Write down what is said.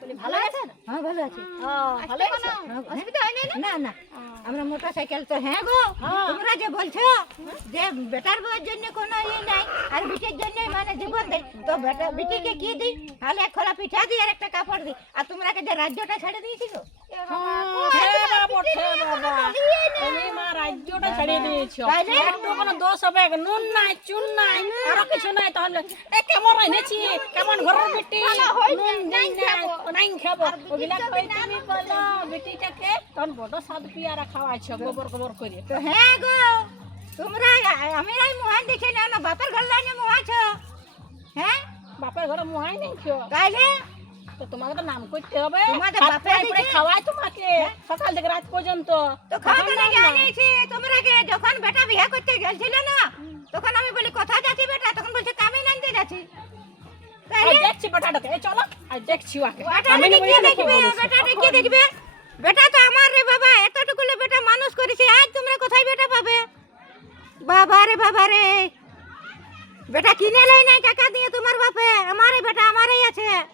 বলি ভালো আছেন? হ্যাঁ ভালো আছি। ভালো আছো? অসুবিধা হয়নি না? না না, আমরা মোটরসাইকেল তো। হ্যাঁ গো, তোমরা যে বলছো যে বেটার বউয়ের জন্য কোনো ইয়ে নাই আর বিটির জন্য মানে জীবন দেয়, তো বেটা বিটিকে কি দিই? তাহলে এক খোলা পিঠা দিই আর একটা কাপড় দিই। আর তোমরা যে রাজ্যটা ছেড়ে দিয়েছিল, তুমি মা রাজ্যটা ছাড়িয়ে দিয়েছো। তাইলে? একটু কোনো দোষ হবে? নুন নাই, চুন নাই, আরো কিছু নাই, তাহলে কেমন এনেছি, কেমন ঘরের বেটি, নুন নাই নাই খাবো ওগুলা কই তুমি বলো বেটিটাকে তখন বড় সাদ পিয়ারা খাওয়াইছো গোবর গোবর করে। তো হ্যাঁ গো, তোমরা আমিরাই মুহান দেখে না না বাপের ঘর লাইনে মুহাছো। হ্যাঁ বাপের ঘরে মুহাই নাই খেও, তাইলে তো তোমাকে তো নাম করতে হবে। তোমাদের হাত বাপে পায়ে পড়ে দিছে? খাওয়াই তোমাকে সকাল থেকে রাত পর্যন্ত। তো খাওয়াতে নাকি আনিয়েছি। তোমরা যখন বেটা বিয়ে করতে গেছিল না, তখন আমি বলি কোথায় যাচ্ছি বেটা, তখন বলছে কামিন আনতে যাচ্ছি। তাইলে দেখছি বেটাটাকে, এই চলো আর দেখছি ওকে। বেটাটাকে কি দেখবে? বেটাটা কি দেখবে? বেটা তো আমার রে বাবা, এতটুকু বেটা মানুষ করেছে, আজ তোমরা কোথায় বেটা পাবে? বাবা রে বেটা কিনে লই নাই টাকা দিয়ে তোমার বাপে, আমারে বেটা আমারই আছে।